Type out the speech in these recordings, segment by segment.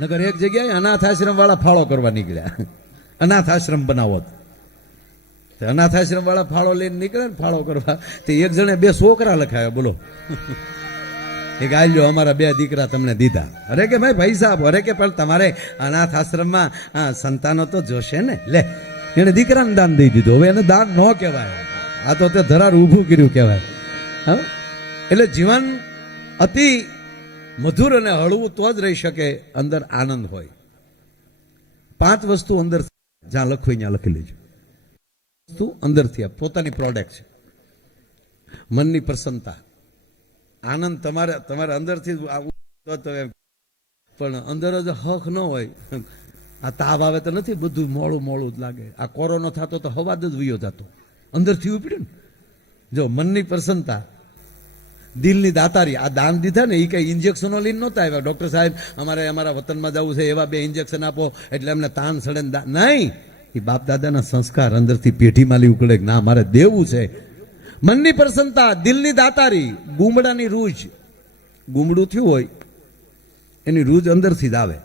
નગર એક જગ્યાએ અનાથ આશ્રમ વાળા ફાળો કરવા નીકળ્યા, અનાથ આશ્રમ બનાવો. અનાથ આશ્રમ વાળા ફાળો લઈને નીકળે ને ફાળો કરવા, તે એક જણે 2 છોકરા લખાયા. બોલો, એક આલ્યો અમારા 2 દીકરા તમને દીધા. અરે કે ભાઈ પૈસા આપો. અરે કે પણ તમારે અનાથ આશ્રમમાં સંતાનો તો જોશે ને. લે, એને દીકરાને દાન દઈ દીધું. હવે એને દાન ન કહેવાય, આ તો તે ધરાર ઊભું કર્યું કહેવાય. હા, એટલે જીવન અતિ મધુર અને હળવું તો જ રહી શકે, અંદર આનંદ હોય. 5 વસ્તુ અંદર જ્યાં લખવી ત્યાં લખી લેજો. વસ્તુ અંદરથી પોતાની પ્રોડક્ટ છે. મનની પ્રસન્નતા, આનંદ તમારે અંદરથી પણ અંદર જ હક ન હોય. આ તાવ આવે તો નથી, બધું મોડું મોડું જ લાગે. આ કોરોના થતો તો હવા જ વયો જતો, અંદરથી ઉપડ્યું ને. જો મનની પ્રસન્નતા, દિલની દાતારી. આ દાન દીધા ને એ કઈ ઇન્જેક્શનો લઈને નહોતા આવ્યા. ડોક્ટર સાહેબ અમારે અમારા વતનમાં જવું છે, એવા 2 ઇન્જેક્શન આપો એટલે અમને તાન સડે. નહીં, એ બાપ દાદાના સંસ્કાર અંદરથી પેઢીમાં લી ઉકળે ના મારે દેવું છે. મનની પ્રસન્નતા, દિલની દાતારી. ગુમડાની રૂજ, ગુમડું થયું હોય એની રૂજ અંદરથી જ આવે.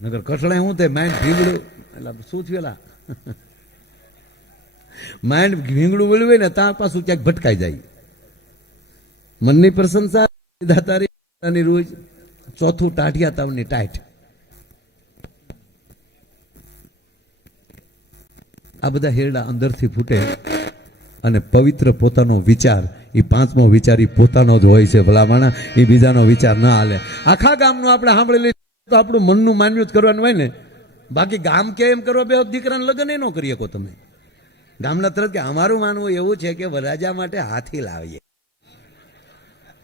નગર કઠળે હું તે માઇન્ડ ભીંગડું, એટલે શું થયેલા માઇન્ડ ભીંગડું વળ્યું હોય ને ત્યાં પાછું ક્યાંક ભટકાઈ જાય. મનની પ્રશંસા, દાતારી રૂજ. ચોથું ટાઢિયા તાવની ટાઈટ. આ બધા હેરડા અંદરથી ફૂટે અને પવિત્ર પોતાનો વિચાર, એ 5મો વિચાર એ પોતાનો જ હોય છે. ભલામણા એ બીજાનો વિચાર ના હાલે. આખા ગામનું આપણે સાંભળી લઈએ તો આપણું મનનું માન્યું જ કરવાનું હોય ને. બાકી ગામ કે એમ કરો, 2 દીકરાને લગ્ન ન કરી શકો તમે. ગામના તરત કે અમારું માનવું એવું છે કે વરરાજા માટે હાથી લાવીએ.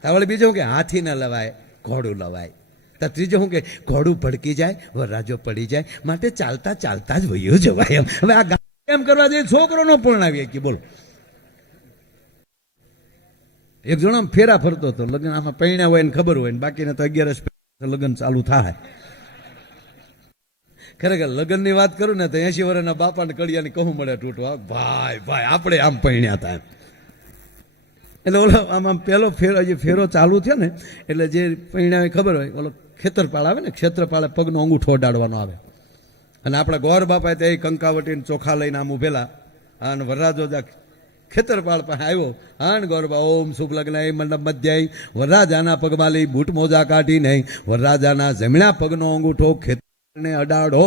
તાવળે બીજું કે હાથી ન લવાય, ઘોડું લવાય. તો ત્રીજું શું કે ઘોડું ભડકી જાય, વરરાજો પડી જાય, માટે ચાલતા ચાલતા જ વયો જવાય. એમ હવે આ ગામ એમ કરવા જઈએ, છોકરો ન પરણાવીએ કે બોલો. એક જણો ફેરા ફરતો હતો, લગ્ન આમાં પૈણ્યા હોય ને ખબર હોય ને, બાકીને તો 11 લગ્ન ચાલુ થાય. ખરેખર લગ્નની વાત કરું ને તો 80 વર્ષના બાપાને કડિયાની કહું મળે તૂટવા. ભાઈ ભાઈ આપણે આમ પૈણ્યા હતા. એટલે ઓલો આમાં પેલો ફેરો ચાલુ થયો ને, એટલે જે પૈણ્યા ખબર હોય, ઓલો ખેતરપાળ આવે ને, ક્ષેત્રપાળે પગનો અંગૂઠો અડાડવાનો આવે. અને આપણા ગોર બાપાએ તે કંકાવટીને ચોખા લઈને આમ ઉભેલા, અને વરરાજો ખેતરપાળ પાસે આવ્યો. આન ગોરબા ઓમ શુભ લગ્ન મંડપ મધ્યાય, વરરાજાના પગમાં લઈ બૂટ મોજા કાઢી નહીં, વરરાજાના જમણા પગનો અંગૂઠો ખેતરને અડાડો.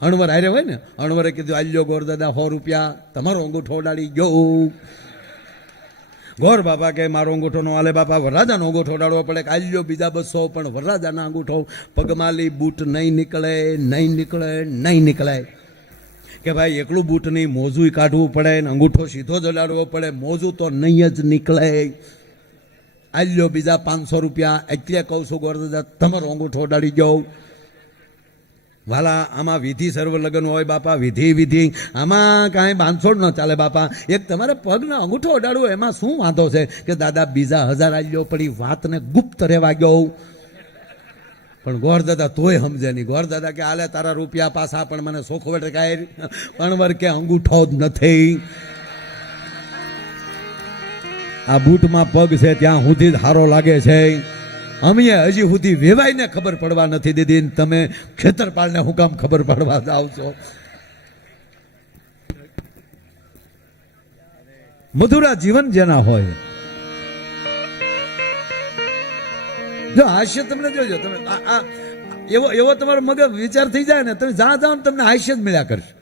અણવર હારે હોય ને, અણવરે કીધું આલ્યો ગોર દાદા 100 રૂપિયા, તમારો અંગૂઠો અડાડી ગયો. ગોર બાપા કે મારો અંગૂઠો નો હાલે બાપા, વરરાજાનો અંગૂઠો અડાડવો પડે. આલ્યો બીજા 200, પણ વરરાજાના અંગૂઠો પગમાં લઈ બૂટ નહીં નીકળે, નહીં નીકળે, નહીં નીકળે. કે ભાઈ એકલું બૂટ નહીં, મોજું કાઢવું પડે ને અંગૂઠો સીધો જ અડાડવો પડે. મોજું તો નહીં જ નીકળે. આલ્યો બીજા 500 રૂપિયા. એટલે કહું છું ગોર દાદા તમારો અંગૂઠો અડાડી ગયો. વાલા આમાં વિધિ સર્વ લગ્ન હોય બાપા, વિધિ વિધિ, આમાં કાંઈ બાંધછોડ ન ચાલે બાપા. એક તમારે પગનો અંગૂઠો અડાડવો એમાં શું વાંધો છે? કે દાદા બીજા 1000 આલ્યો પડી, વાતને ગુપ્ત રહેવા ગયો. પણ ગોર દાદા તોય સમજે નહીં. ગોર દાદા કે હાલે તારા રૂપિયા પાછા, પણ મને સોખવટ કાંઈ અણવર કે અંગૂઠો જ નથી. આ બૂટમાં પગ છે ત્યાં સુધી જ હારો લાગે છે. અમે હજી સુધી વેવાઈને ખબર પડવા નથી દીધી, તમે ખેતરપાળને હું કામ ખબર પડવા જાવ છો? મધુરા જીવન જેના હોય, જો હાસ્ય તમને જોજો, તમે એવો તમારો મગજ વિચાર થઈ જાય ને, તમે જ્યાં જાઓ ને તમને હાસ્ય જ મળ્યા કરશે.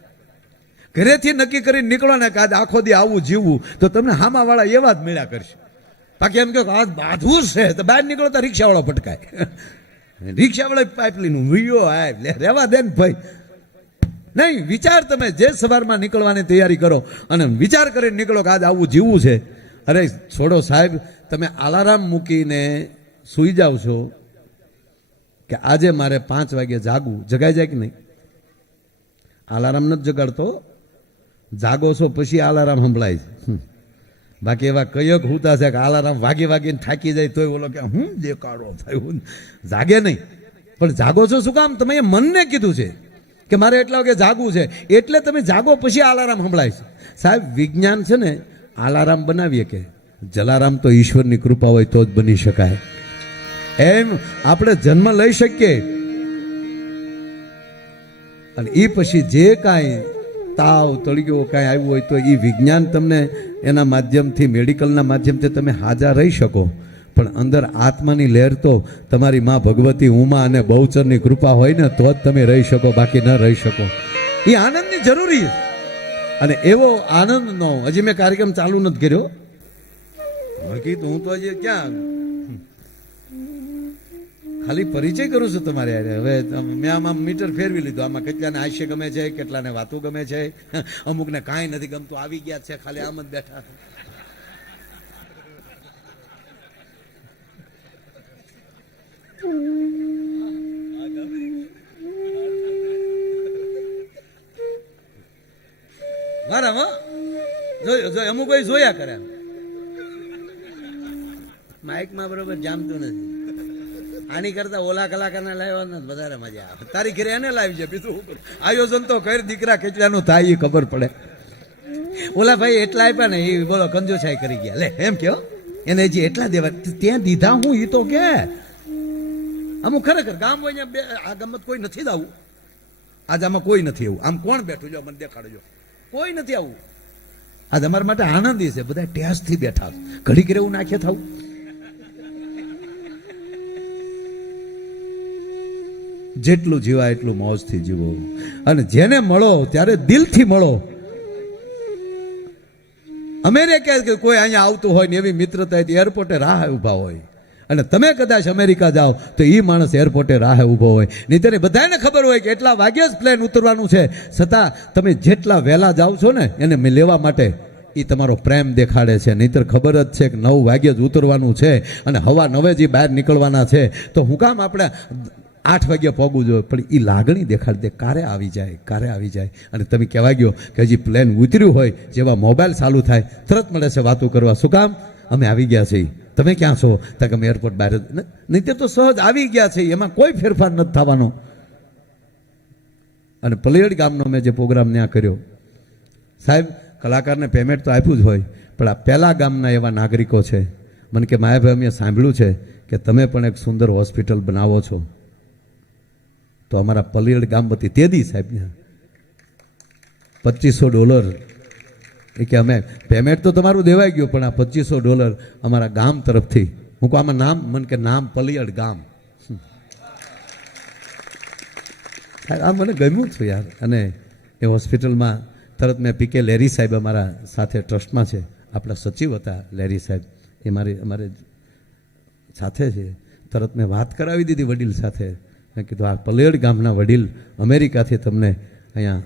ઘરેથી નક્કી કરીને નીકળો ને કે આજ આખો દી આવું જીવવું, તો તમને હામાવાળા એવા જ મળ્યા કરશે. બાકી એમ કહો આજ બાંધવું છે તો બહાર નીકળો તો રિક્ષાવાળો ભટકાય. રિક્ષાવાળા પાઇપલીનું વિયો રહેવા દે ને ભાઈ. નહીં, વિચાર તમે જે સવારમાં નીકળવાની તૈયારી કરો અને વિચાર કરીને નીકળો કે આજ આવું જીવવું છે. અરે છોડો સાહેબ, તમે અલાર્મ મૂકીને સૂઈ જાઓ છો કે આજે મારે 5 વાગે જાગવું, જગાઈ જાય કે નહીં? અલાર્મ નથી જગાડતો, જાગો છો પછી અલાર્મ સંભળાય છે. બાકી એવા કયોક હુતા છે કે અલાર્મ વાગીને થાકી જાય તોય ઓલો કે હું દેખાડો થયું, જાગે નહીં. પણ જાગો છો શું કામ? તમે એ મનને કીધું છે કે મારે એટલા વાગે જાગવું છે, એટલે તમે જાગો પછી અલાર્મ સંભળાય છે. સાહેબ વિજ્ઞાન છે ને અલાર્મ બનાવીએ કે જલારામ તો ઈશ્વરની કૃપા હોય તો જ બની શકાય. એમ આપણે જન્મ લઈ શકીએ અને એ પછી જે કાંઈ તાવ તળિયો કાંઈ આવ્યું હોય તો એ વિજ્ઞાન તમને એના માધ્યમથી મેડિકલના માધ્યમથી તમે હાજર રહી શકો, પણ અંદર આત્માની લહેર તો તમારી માં ભગવતી ઉમા અને બહુચરની કૃપા હોય ને તો જ તમે રહી શકો, બાકી ન રહી શકો. એ આનંદની જરૂરી છે. અને એવો આનંદનો હજી મેં કાર્યક્રમ ચાલુ નથી કર્યો. હકીકત હું તો હજી ક્યાં ખાલી પરિચય કરું છું તમારે. હવે મેં આમાં મીટર ફેરવી લીધું. આમાં કેટલાને હાસ્ય ગમે છે, કેટલાને વાતો ગમે છે, અમુકને કાંઈ નથી ગમતું, આવી ગયા છે ખાલી આમ જ બેઠા. મારા જોયો અમુક કોઈ જોયા કરે, માઇકમાં બરોબર જામતું નથી. આની કરતા ઓલા કલાકારને લાવવા વધારે મજા આવે. તારી ઘરે એને લાવી છે, બીજું આયોજન તો કઈ દીકરા કેટલાનું થાય એ ખબર પડે. ઓલા ભાઈ એટલા આપ્યા ને એ બોલો કંજોસાઈ કરી ગયા. લે એમ કયો એને જે એટલા દેવા ત્યાં દીધા હું એ તો કે અમુક ખરેખર ગામ હોય આ ગમત કોઈ નથી આવું. આજ આમાં કોઈ નથી એવું. આમ કોણ બેઠું જો મને દેખાડજો, કોઈ નથી આવું. આજ અમારા માટે આનંદી છે. બધા ટેસ્ટથી બેઠા ઘડી કરે એવું નાખે થવું. જેટલું જીવાય એટલું મોજથી જીવો અને જેને મળો ત્યારે દિલથી મળો. અમેરિકા કે કોઈ અહીંયા આવતું હોય ને એવી મિત્રતા એરપોર્ટે રાહ ઊભા હોય અને તમે કદાચ અમેરિકા જાઓ તો એ માણસ એરપોર્ટે રાહે ઊભો હોય. નહીં ત્યારે બધાને ખબર હોય કે એટલા વાગ્યે જ પ્લેન ઉતરવાનું છે, છતાં તમે જેટલા વહેલા જાઓ છો ને એને લેવા માટે એ તમારો પ્રેમ દેખાડે છે. નહીંતર ખબર જ છે કે 9 વાગ્યે જ ઉતરવાનું છે અને હવા 9 જ બહાર નીકળવાના છે. તો હું કામ આપણે 8 વાગ્યે પહોંચવું જોઈએ, પણ એ લાગણી દેખાડી દે કારે આવી જાય, કારે આવી જાય. અને તમે કહેવા ગયો કે હજી પ્લેન ઉતર્યું હોય જેવા મોબાઈલ ચાલુ થાય તરત મળે છે વાતો કરવા. શું કામ? અમે આવી ગયા છીએ. તમે ક્યાં છો? તો કે અમે એરપોર્ટ બહાર. નહીં તો સહજ આવી ગયા છે, એમાં કોઈ ફેરફાર નથી થવાનો. અને પલિયડ ગામનો મેં જે પ્રોગ્રામ ત્યાં કર્યો, સાહેબ કલાકારને પેમેન્ટ તો આપ્યું જ હોય, પણ આ પહેલા ગામના એવા નાગરિકો છે મને કે માયાભાઈ અમે સાંભળ્યું છે કે તમે પણ એક સુંદર હોસ્પિટલ બનાવો છો. તો અમારા પલિયડ ગામ વતી તે દી સાહેબ $2500 એ કે અમે પેમેન્ટ તો તમારું દેવાઈ ગયું પણ આ $2500 અમારા ગામ તરફથી. હું કહું આમાં નામ, મને કે નામ પલિયડ ગામ. આ મને ગમ્યું છું યાર. અને એ હોસ્પિટલમાં તરત મેં પીકે લેરી સાહેબ અમારા સાથે ટ્રસ્ટમાં છે, આપણા સચિવ હતા લેરી સાહેબ, એ અમારે સાથે છે. તરત મેં વાત કરાવી દીધી વડીલ સાથે. મેં કીધું આ પલિયડ ગામના વડીલ અમેરિકાથી તમને અહીંયા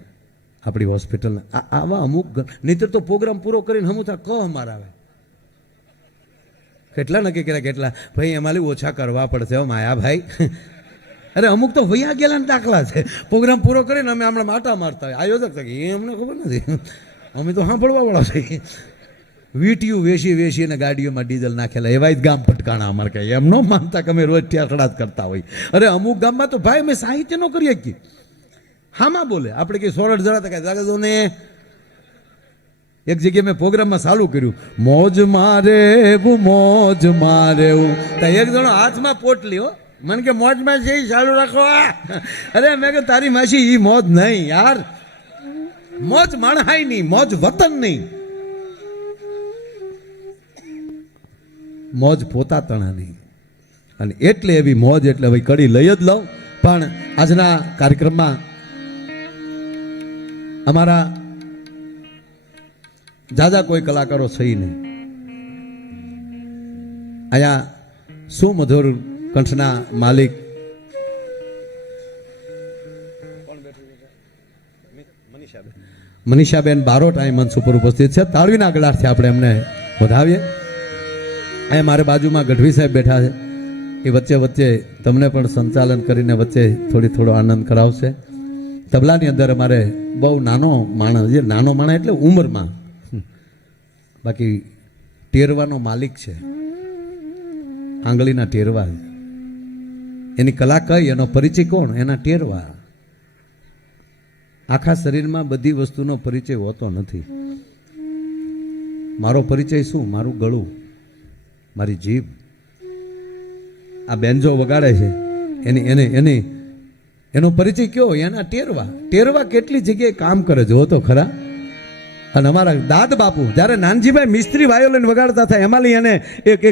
આપણી હોસ્પિટલના આવા અમુક, નહીંતર તો પ્રોગ્રામ પૂરો કરીને હમું કહો અમારા આવે કેટલા નક્કી કર્યા કેટલા ભાઈ અમારે ઓછા કરવા પડશે માયા ભાઈ. અરે અમુક તો વૈયા ગયેલાના દાખલા છે. પ્રોગ્રામ પૂરો કરીને અમે હમણાં માટા મારતા હોય આયોજક થાય એ અમને ખબર નથી. અમે તો સાંભળવા વાળા છીએ. વીટીયું વેચી અને ગાડીઓમાં ડીઝલ નાખેલા એવા જ ગામ પટકાણા અમારે કહે એમ ન માનતા કે અમે રોજ ઠેકડા જ કરતા હોય. અરે અમુક ગામમાં તો ભાઈ અમે સાહિત્ય નો કરીએ કે હામાં બોલે આપણે કઈ સોરઠ જરા કઈ જાગો ને. એક જગ્યાએ મેં પ્રોગ્રામમાં ચાલુ કર્યું મોજ મારે મોજ મારે તો એક જણો હાથમાં પોટલી હો મને કે મોજમાં છે ચાલુ રાખો. અરે મેં કે તારી માસી ઈ મોજ નહીં યાર, મોજ માણહાઈ નહીં, મોજ વતન નહીં, મોજ પોતા તણાની. અને એટલે એવી મોજ એટલે હવે કડી લઈ જ લઉં. પણ આજના કાર્યક્રમમાં અમારા જાજા કોઈ કલાકારો છે નહીં. અહીંયા સુમધુર કંઠના માલિક મનીષાબેન બારોટ અહીં મંચ ઉપર ઉપસ્થિત છે. તાળવીના ગળાથી આપણે એમને વધાવીએ. અહીંયા મારે બાજુમાં ગઢવી સાહેબ બેઠા છે, એ વચ્ચે વચ્ચે તમને પણ સંચાલન કરીને વચ્ચે થોડો આનંદ કરાવશે. તબલાની અંદર અમારે બહુ નાનો માણસ, જે નાનો માણસ એટલે ઉંમરમાં, બાકી ટેરવાનો માલિક છે, આંગળીના ટેરવા. એની કલા કઈ, એનો પરિચય કોણ? એના ટેરવા. આખા શરીરમાં બધી વસ્તુનો પરિચય હોતો નથી. મારો પરિચય શું? મારું ગળું, મારી જીભ. આ બેન્જો વગાડે છે એનો પરિચય કયો? એના ટેરવા કેટલી જગ્યાએ કામ કરે જો તો ખરા. અને અમારા દાદ બાપુ જ્યારે નાનજીભાઈ મિસ્ત્રી વાયોલિન વગાડતા હતા એમાં એને એક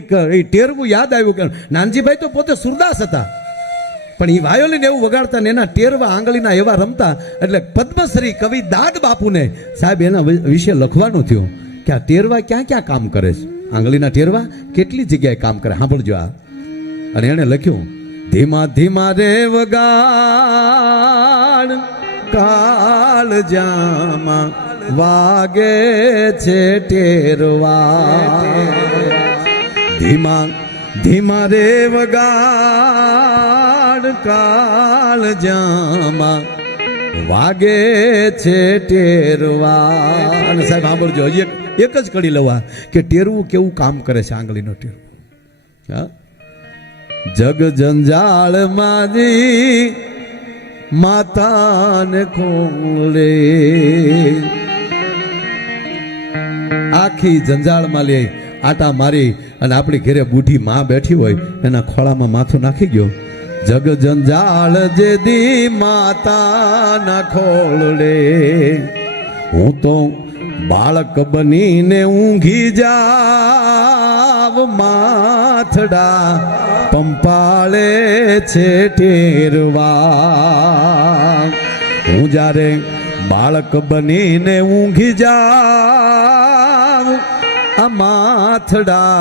ટેરવું યાદ આવ્યું કે નાનજીભાઈ તો પોતે સુરદાસ હતા, પણ એ વાયોલિન એવું વગાડતા ને એના ટેરવા આંગળીના એવા રમતા, એટલે પદ્મશ્રી કવિ દાદ બાપુને સાહેબ એના વિશે લખવાનું થયું કે આ ટેરવા ક્યાં ક્યાં કામ કરે છે, આંગળીના ટેરવા કેટલી જગ્યાએ કામ કરે. સાંભળજો આ. અને એને લખ્યું, ધીમા ધીમા રે વગાડ કાળ જામા વાગે છે ટેરવા, ધીમા ધીમા રે વગાડ કાળ જામા વાગે છે ટેરવા. અને સાહેબ સાંભળજો, એક જ કડી લેવા કે ટેરવું કેવું કામ કરે છે આંગળીનો ટેરવો. હા, જગ જંજાળ માજી માતાને ખોલે, આખી જંજાળમાં લે આટા મારી અને આપણી ઘરે બુઢી માં બેઠી હોય એના ખોળામાં માથું નાખી ગયો. જગ જંજાળ જે દી માતાના ખોળે, હું તો બાળક બનીને ઊંઘી જાવ, માથડા પંપાળે છે ટેરવા. હું જ્યારે બાળક બનીને ઊંઘી જાવ, આ માથડા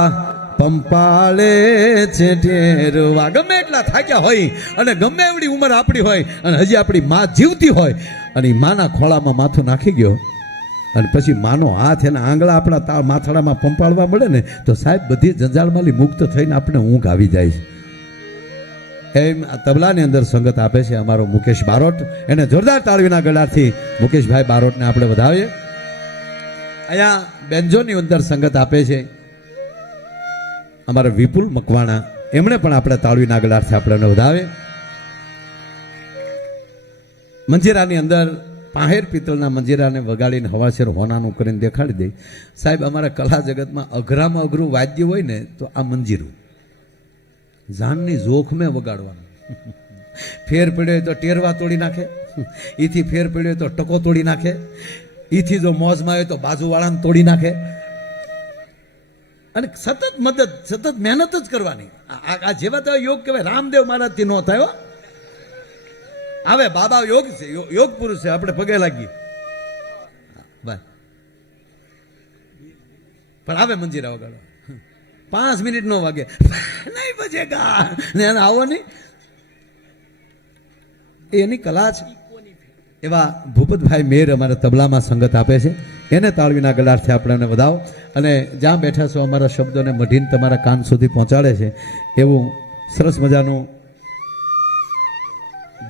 પંપાળે છે ટેરવા. ગમે એટલા થાક્યા હોય અને ગમે એવડી ઉંમર આપણી હોય અને હજી આપણી માં જીવતી હોય અને માના ખોળામાં માથું નાખી ગયો અને પછી માનો હાથ એના આંગળા આપણા માથાડામાં પંપાળવા મળે ને તો સાહેબ બધી જંજાળમાંથી મુક્ત થઈને આપણે ઊંઘ આવી જાય છે. એમ આ તબલાની અંદર સંગત આપે છે અમારો મુકેશ બારોટ. એને જોરદાર તાળીના ગળાથી મુકેશભાઈ બારોટને આપણે વધાવીએ. અહીંયા બેન્જોની અંદર સંગત આપે છે અમારા વિપુલ મકવાણા, એમણે પણ આપણે તાળીના ગળાથી આપણે વધાવે. મંજીરાની અંદર પાહેર પિત્તળના મંજીરાને વગાડીને હવાશેર હોનાનું કરીને દેખાડી દે. સાહેબ અમારા કલા જગતમાં અઘરામાં અઘરું વાદ્ય હોય ને તો આ મંજીરું જાનની જોખમે વગાડવાનું. ફેર પડ્યો હોય તો ટેરવા તોડી નાખે, ઈથી ફેર પડ્યો હોય તો ટકો તોડી નાખે, ઈથી જો મોજમાં હોય તો બાજુવાળાને તોડી નાખે. અને સતત મહેનત જ કરવાની. આ જેવા તો યોગ કહેવાય. રામદેવ મહારાજથી નો થયો આવે, બાબા યોગ છે, યોગ પુરુષ છે, આપણે પગે લાગીએ પણ આવે મંજીરા વગાડો 5 મિનિટ નો વાગે નહીં બજેગા ને એને આવો નહીં. એની કલા છે. એવા ભૂપતભાઈ મેર અમારા તબલામાં સંગત આપે છે, એને તાળવીના ગળાથી આપણે વધાવો. અને જ્યાં બેઠા છો અમારા શબ્દોને મઢીને તમારા કાન સુધી પહોંચાડે છે એવું સરસ મજાનું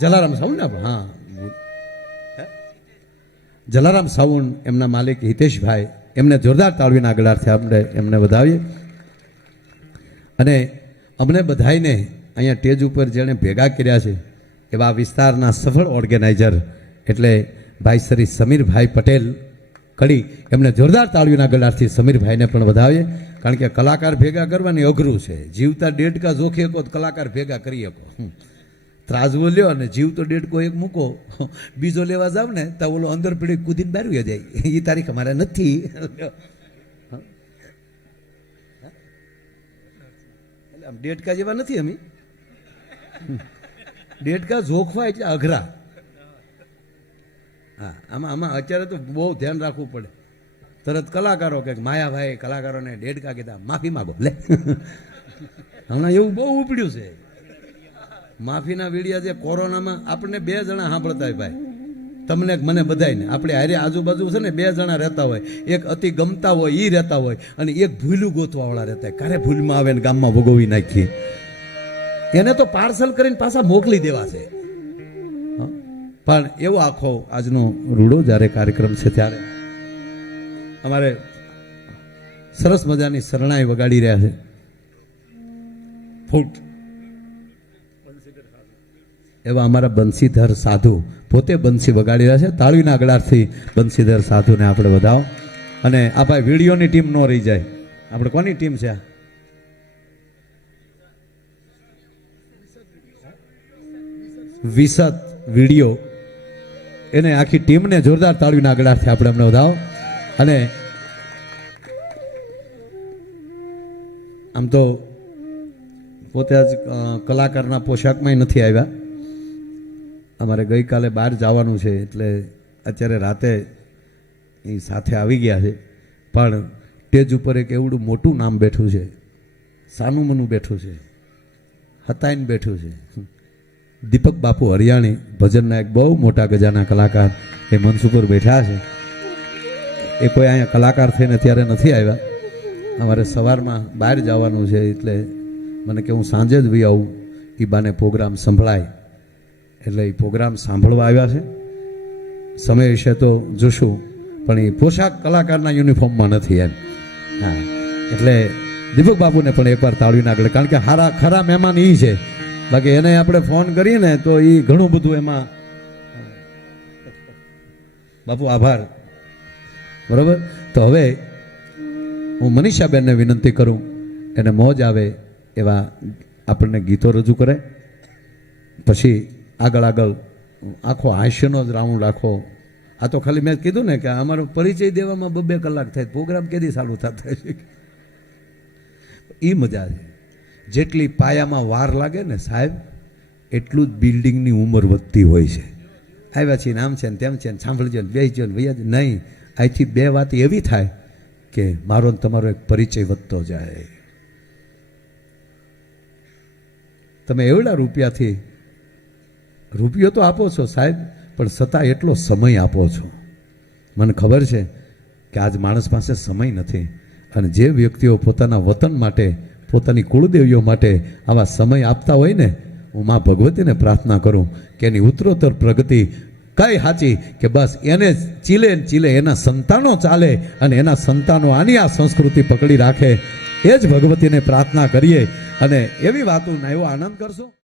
જલારામ સાઉન્ડ ને હા જલારામ સાઉન્ડ એમના માલિક હિતેશભાઈ, એમને જોરદાર તાળવીના ગળાથી આપણે એમને વધાવીએ. અને અમને બધાઈને અહીંયા સ્ટેજ ઉપર જેણે ભેગા કર્યા છે એવા વિસ્તારના સફળ ઓર્ગેનાઇઝર એટલે ભાઈ શ્રી સમીરભાઈ પટેલ કડી, એમને જોરદાર તાળીઓના ગળાથી સમીરભાઈને પણ વધાવીએ. કારણ કે કલાકાર ભેગા કરવાની અઘરું છે. જીવતા દેડકા જોખી શકો કલાકાર ભેગા કરી શકો. ત્રાજવો લ્યો અને જીવતો દેડકો એક મૂકો, બીજો લેવા જાવ ને તો ઓલો અંદર પીડી કૂદીને બારું જાય. એ તારીખ અમારે નથી. એટલે આમ દેડકા જેવા નથી અમે. દેડકા જોખવા એટલે અઘરા. હા, આમાં અત્યારે તો બહુ ધ્યાન રાખવું પડે. તરત કલાકારો કે માયાભાઈ કલાકારોને દેડકા કીધા માફી માગો લે. હમણાં એવું બહુ ઉપડ્યું છે. માફીના વીડિયા જે કોરોનામાં આપણને 2 જણા સાંભળતા હોય ભાઈ, તમને મને બધાને. આપણે હારે આજુબાજુ છે ને 2 જણા રહેતા હોય, એક અતિ ગમતા હોય એ રહેતા હોય અને એક ભૂલું ગોતવાવાળા રહેતા હોય. ક્યારે ભૂલમાં આવે ને ગામમાં ભોગવી નાખી, એને તો પાર્સલ કરીને પાછા મોકલી દેવા છે. પણ એવો આખો આજનો રૂડો જ્યારે કાર્યક્રમ છે ત્યારે અમારે સરસ મજાની શરણાઈ વગાડી રહ્યા છે. ફૂટ એવા અમારા બંસીધર સાધુ પોતે બંસી વગાડી રહ્યા છે. તાળીના ગળાથી બંસીધર સાધુને આપણે વધાવો. અને આ ભાઈ વિડીયોની ટીમ ન રહી જાય. આપણે કોની ટીમ છે? વિસત વિડીયો એને આખી ટીમને જોરદાર તાળીના આગળથી આપણે અમને વધાવો. અને આમ તો પોતે જ કલાકારના પોશાકમાં નથી આવ્યા. અમારે ગઈકાલે બહાર જવાનું છે એટલે અત્યારે રાતે એ સાથે આવી ગયા છે. પણ સ્ટેજ ઉપર એક એવડું મોટું નામ બેઠું છે, સાનું મનું બેઠું છે, હતાઈને બેઠું છે. દીપક બાપુ હરિયાણી ભજનના એક બહુ મોટા ગજાના કલાકાર એ મંચ ઉપર બેઠા છે. એ કોઈ અહીંયા કલાકાર થઈને અત્યારે નથી આવ્યા. અમારે સવારમાં બહાર જવાનું છે એટલે મને કે હું સાંજે જ બી આવું, એ બાને પ્રોગ્રામ સંભળાય એટલે એ પ્રોગ્રામ સાંભળવા આવ્યા છે. સમય વિશે તો જોશું પણ એ પોશાક કલાકારના યુનિફોર્મમાં નથી એમ. હા, એટલે દીપક બાપુને પણ એકવાર તાળીને આગળ, કારણ કે હારા ખરા મહેમાન એ છે. બાકી એને આપણે ફોન કરીએ ને તો એ ઘણું બધું એમાં. બાપુ આભાર. બરોબર, તો હવે હું મનીષાબેનને વિનંતી કરું એને મોજ આવે એવા આપણને ગીતો રજૂ કરે, પછી આગળ આખો હાસ્યનો જ રાઉન્ડ રાખો. આ તો ખાલી મેં કીધું ને કે અમારો પરિચય દેવામાં 2 કલાક થાય, પ્રોગ્રામ કેદી ચાલુ થતા છે એ મજા છે. જેટલી પાયામાં વાર લાગે ને સાહેબ, એટલું જ બિલ્ડિંગની ઉંમર વધતી હોય છે. આવ્યા છીએ ને આમ છે ને તેમ છે ને સાંભળજો ને બેસજો ને ભૈયા નહીં, અહીંથી 2 વાત એવી થાય કે મારો ને તમારો એક પરિચય વધતો જાય. તમે એવડા રૂપિયો તો આપો છો સાહેબ, પણ છતાં એટલો સમય આપો છો. મને ખબર છે કે આજ માણસ પાસે સમય નથી, અને જે વ્યક્તિઓ પોતાના વતન માટે, પોતાની કુળદેવીઓ માટે આવા સમય આપતા હોય ને, હું મા ભગવતીને પ્રાર્થના કરું કે એની ઉત્તરોત્તર પ્રગતિ કઈ સાચી કે બસ એને ચીલે ચીલે એના સંતાનો ચાલે અને એના સંતાનો આની આ સંસ્કૃતિ પકડી રાખે. એ જ ભગવતીને પ્રાર્થના કરીએ અને એવી વાતોના એવો આનંદ કરશો.